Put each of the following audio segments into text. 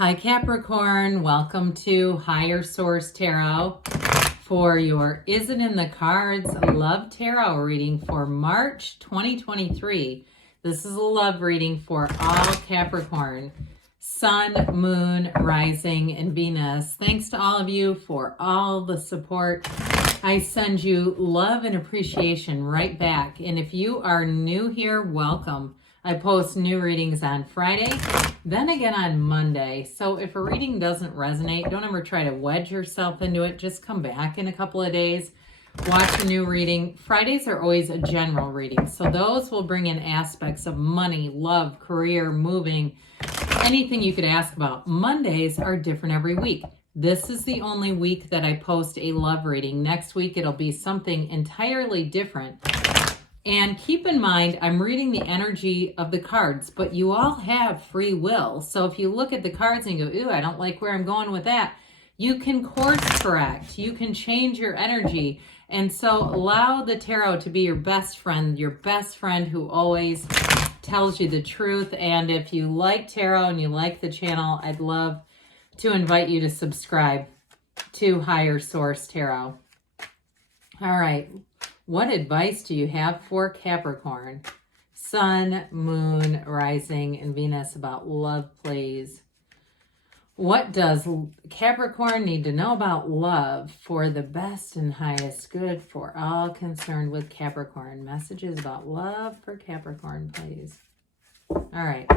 Hi Capricorn, welcome to Higher Source Tarot for your Is It in the Cards Love Tarot reading for March 2023. This is a love reading for all Capricorn, Sun, Moon, Rising, and Venus. Thanks to all of you for all the support. I send you love and appreciation right back. And if you are new here, welcome. I post new readings on Friday, then again on Monday. So if a reading doesn't resonate, don't ever try to wedge yourself into it. Just come back in a couple of days, watch a new reading. Fridays are always a general reading. So those will bring in aspects of money, love, career, moving, anything you could ask about. Mondays are different every week. This is the only week that I post a love reading. Next week, it'll be something entirely different. And keep in mind, I'm reading the energy of the cards, but you all have free will. So if you look at the cards and you go, ooh, I don't like where I'm going with that, you can course correct. You can change your energy. And so allow the tarot to be your best friend who always tells you the truth. And if you like tarot and you like the channel, I'd love to invite you to subscribe to Higher Source Tarot. All right. What advice do you have for Capricorn, Sun, Moon, Rising, and Venus about love, please? What does Capricorn need to know about love for the best and highest good for all concerned with Capricorn? Messages about love for Capricorn, please. All right.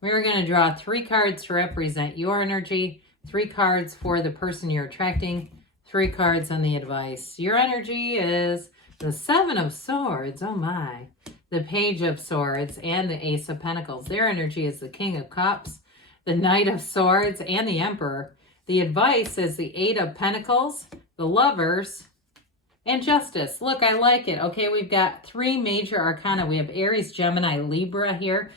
We're going to draw 3 cards to represent your energy, 3 cards for the person you're attracting, 3 cards on the advice. Your energy is the 7 of Swords, oh my, the Page of Swords, and the Ace of Pentacles. Their energy is the King of Cups, the Knight of Swords, and the Emperor. The advice is the 8 of Pentacles, the Lovers, and Justice. Look, I like it. Okay, we've got 3 major arcana. We have Aries, Gemini, Libra here.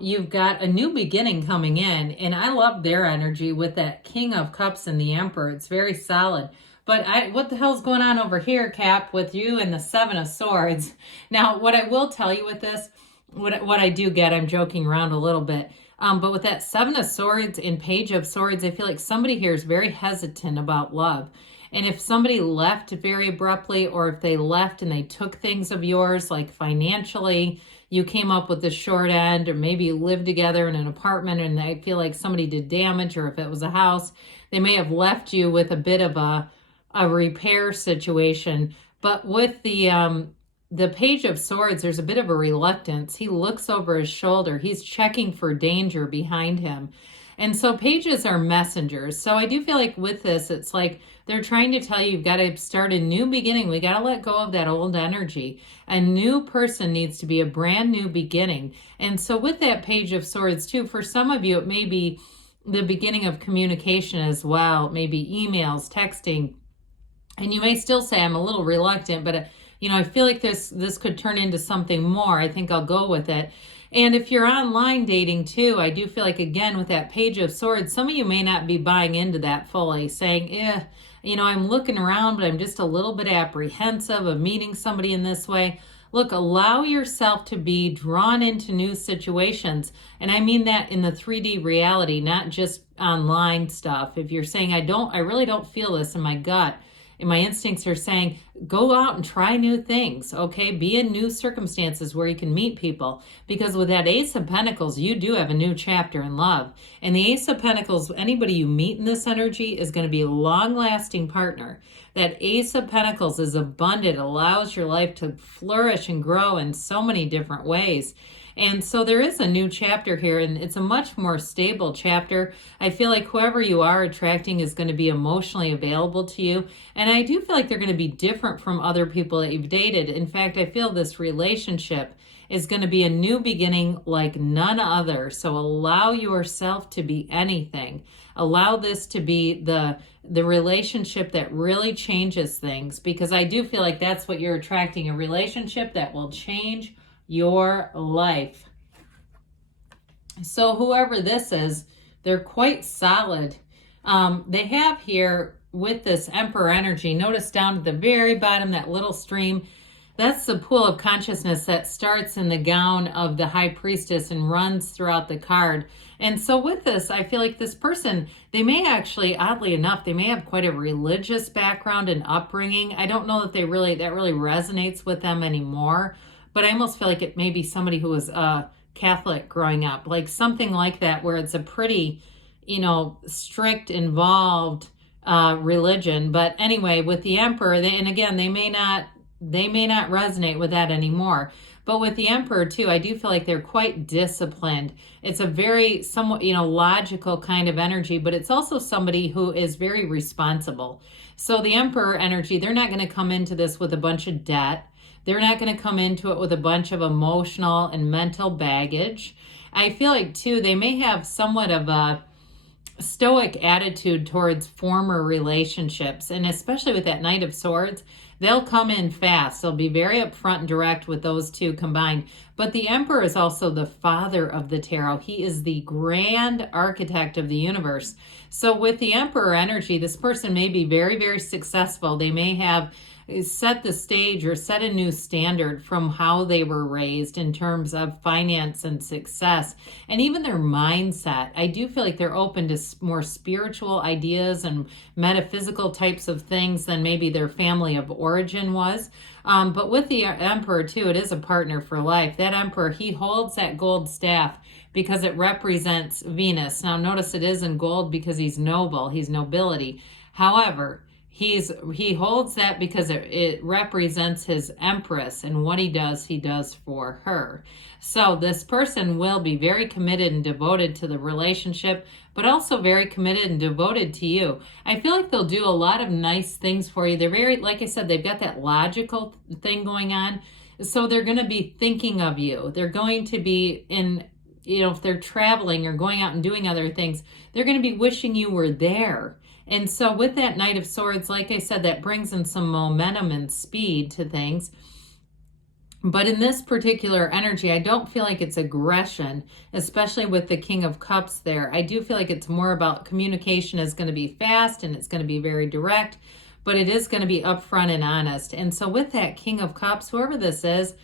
You've got a new beginning coming in, and I love their energy with that King of Cups and the Emperor. It's very solid. But what the hell's going on over here, Cap, with you and the 7 of Swords? Now, what I will tell you with this, what I do get, I'm joking around a little bit, but with that 7 of Swords and Page of Swords, I feel like somebody here is very hesitant about love. And if somebody left very abruptly, or if they left and they took things of yours, like financially, you came up with the short end, or maybe you lived together in an apartment and I feel like somebody did damage, or if it was a house, they may have left you with a bit of a repair situation. But with the Page of Swords, there's a bit of a reluctance. He looks over his shoulder. He's checking for danger behind him. And so pages are messengers. So I do feel like with this, it's like they're trying to tell you, you've got to start a new beginning. We got to let go of that old energy. A new person needs to be a brand new beginning. And so with that Page of Swords too, for some of you, it may be the beginning of communication as well. Maybe emails, texting. And you may still say, I'm a little reluctant, but I feel like this could turn into something more. I think I'll go with it. And if you're online dating too, I do feel like, again, with that Page of Swords, some of you may not be buying into that fully, saying, I'm looking around, but I'm just a little bit apprehensive of meeting somebody in this way. Look, allow yourself to be drawn into new situations. And I mean that in the 3D reality, not just online stuff. If you're saying, I really don't feel this in my gut, and my instincts are saying, go out and try new things, okay? Be in new circumstances where you can meet people. Because with that Ace of Pentacles, you do have a new chapter in love. And the Ace of Pentacles, anybody you meet in this energy is going to be a long-lasting partner. That Ace of Pentacles is abundant, allows your life to flourish and grow in so many different ways. And so there is a new chapter here, and it's a much more stable chapter. I feel like whoever you are attracting is going to be emotionally available to you. And I do feel like they're going to be different from other people that you've dated. In fact, I feel this relationship is going to be a new beginning like none other. So allow yourself to be anything. Allow this to be the relationship that really changes things, because I do feel like that's what you're attracting, a relationship that will change your life. So whoever this is, they're quite solid. They have here with this Emperor energy, notice down at the very bottom, that little stream, That's the pool of consciousness that starts in the gown of the high priestess and runs throughout the card. And so with this, I feel like this person, they may actually, oddly enough, they may have quite a religious background and upbringing. I don't know that that really resonates with them anymore, but I almost feel like it may be somebody who was Catholic growing up, like something like that, where it's a pretty, strict, involved religion. But anyway, with the Emperor, and again, they may not resonate with that anymore. But with the Emperor too, I do feel like they're quite disciplined. It's a very somewhat, logical kind of energy, but it's also somebody who is very responsible. So the Emperor energy, they're not going to come into this with a bunch of debt. They're not going to come into it with a bunch of emotional and mental baggage. I feel like too, they may have somewhat of a stoic attitude towards former relationships, and especially with that Knight of Swords, they'll come in fast. They'll be very upfront and direct with those two combined. But the Emperor is also the father of the tarot. He is the grand architect of the universe. So with the Emperor energy, this person may be very, very successful. They may have set the stage or set a new standard from how they were raised in terms of finance and success, and even their mindset. I do feel like they're open to more spiritual ideas and metaphysical types of things than maybe their family of origin was. But with the Emperor too, it is a partner for life. That Emperor, he holds that gold staff because it represents Venus. Now notice it is in gold because he's noble, he's nobility. However, he holds that because it represents his Empress, and what he does for her. So this person will be very committed and devoted to the relationship, but also very committed and devoted to you. I feel like they'll do a lot of nice things for you. They're very, like I said, they've got that logical thing going on. So they're going to be thinking of you. They're going to be if they're traveling or going out and doing other things, they're going to be wishing you were there. And so with that Knight of Swords, like I said, that brings in some momentum and speed to things. But in this particular energy, I don't feel like it's aggression, especially with the King of Cups there. I do feel like it's more about communication is going to be fast and it's going to be very direct, but it is going to be upfront and honest. And so with that King of Cups, whoever this is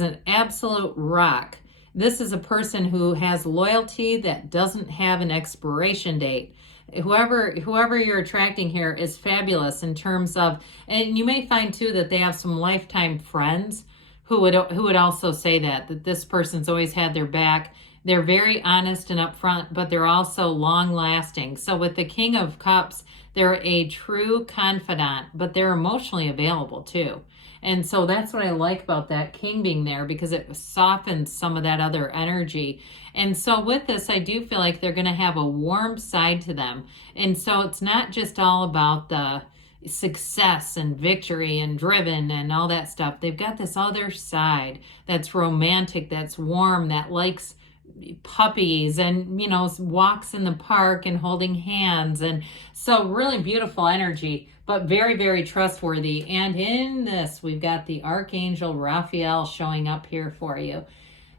an absolute rock. This is a person who has loyalty that doesn't have an expiration date. Whoever you're attracting here is fabulous in terms of, and you may find too that they have some lifetime friends who would also say that this person's always had their back. They're very honest and upfront, but they're also long lasting. So with the King of Cups, they're a true confidant, but they're emotionally available too. And so that's what I like about that King being there, because it softens some of that other energy. And so with this, I do feel like they're going to have a warm side to them. And so it's not just all about the success and victory and driven and all that stuff. They've got this other side that's romantic, that's warm, that likes puppies and walks in the park and holding hands. And so really beautiful energy, but very, very trustworthy. And in this, we've got the Archangel Raphael showing up here for you.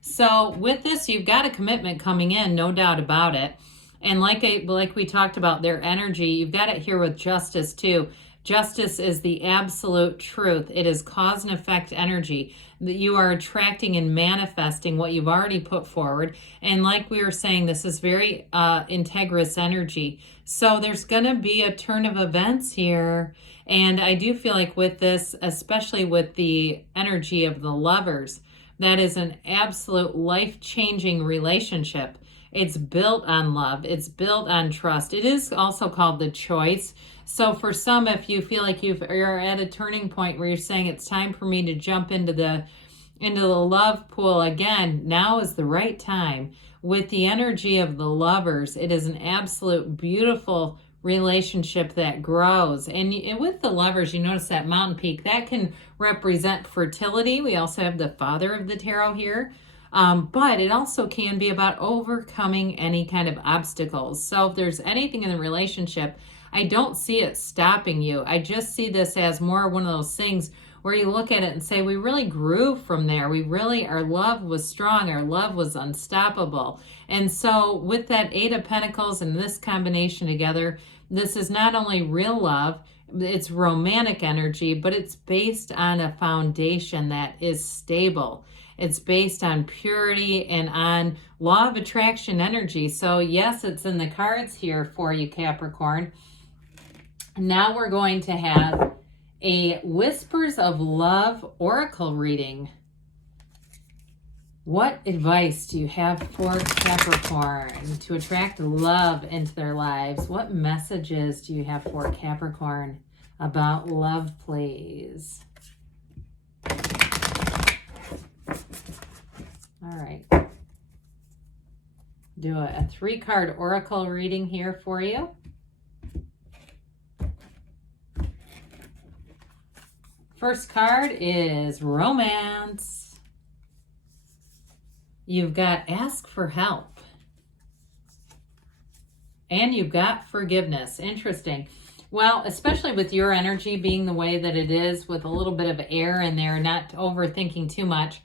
So with this, you've got a commitment coming in, no doubt about it. And like we talked about their energy, you've got it here with Justice too. Justice is the absolute truth. It is cause and effect energy that you are attracting and manifesting what you've already put forward. And like we were saying, this is very integrous energy. So there's going to be a turn of events here. And I do feel like with this, especially with the energy of the Lovers, that is an absolute life-changing relationship. It's built on love. It's built on trust. It is also called the choice. So for some, if you feel like you're at a turning point where you're saying it's time for me to jump into the love pool again, now is the right time. With the energy of the Lovers, it is an absolute beautiful relationship that grows. And with the Lovers, you notice that mountain peak, that can represent fertility. We also have the Father of the Tarot here. But it also can be about overcoming any kind of obstacles. So if there's anything in the relationship, I don't see it stopping you. I just see this as more one of those things where you look at it and say, we really grew from there. Our love was strong. Our love was unstoppable. And so with that Eight of Pentacles and this combination together, this is not only real love, It's romantic energy, but it's based on a foundation that is stable. It's based on purity and on law of attraction energy. So yes, it's in the cards here for you, Capricorn. Now we're going to have a Whispers of Love Oracle reading. What advice do you have for Capricorn to attract love into their lives? What messages do you have for Capricorn about love, please? All right. Do a 3-card oracle reading here for you. First card is romance. You've got ask for help. And you've got forgiveness. Interesting. Well, especially with your energy being the way that it is, with a little bit of air in there, not overthinking too much.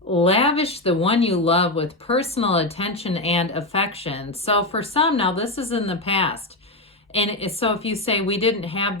Lavish the one you love with personal attention and affection. So for some, now this is in the past. And so if you say, I didn't have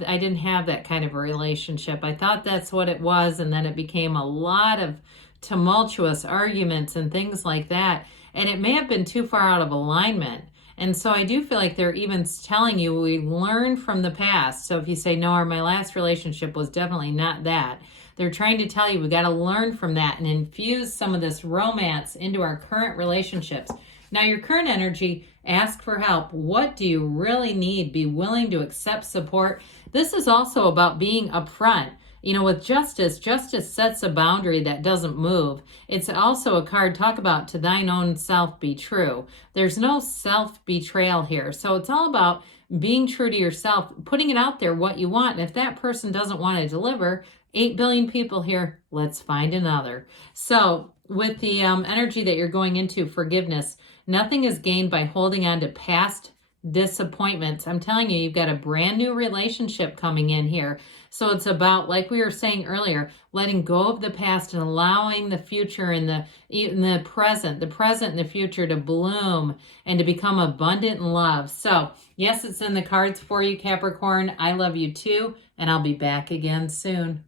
that kind of a relationship, I thought that's what it was, and then it became a lot of tumultuous arguments and things like that, and it may have been too far out of alignment. And so I do feel like they're even telling you we learn from the past. So if you say, no, my last relationship was definitely not that, they're trying to tell you we got to learn from that and infuse some of this romance into our current relationships. Now, your current energy, ask for help. What do you really need? Be willing to accept support. This is also about being upfront. You know, with justice, justice sets a boundary that doesn't move. It's also a card, talk about to thine own self be true. There's no self-betrayal here. So it's all about being true to yourself, putting it out there what you want. And if that person doesn't want to deliver, 8 billion people here, let's find another. So with the energy that you're going into, forgiveness, nothing is gained by holding on to past disappointments. I'm telling you, you've got a brand new relationship coming in here. So it's about, like we were saying earlier, letting go of the past and allowing the future and the present and the future to bloom and to become abundant in love. So yes, it's in the cards for you, Capricorn. I love you too, and I'll be back again soon.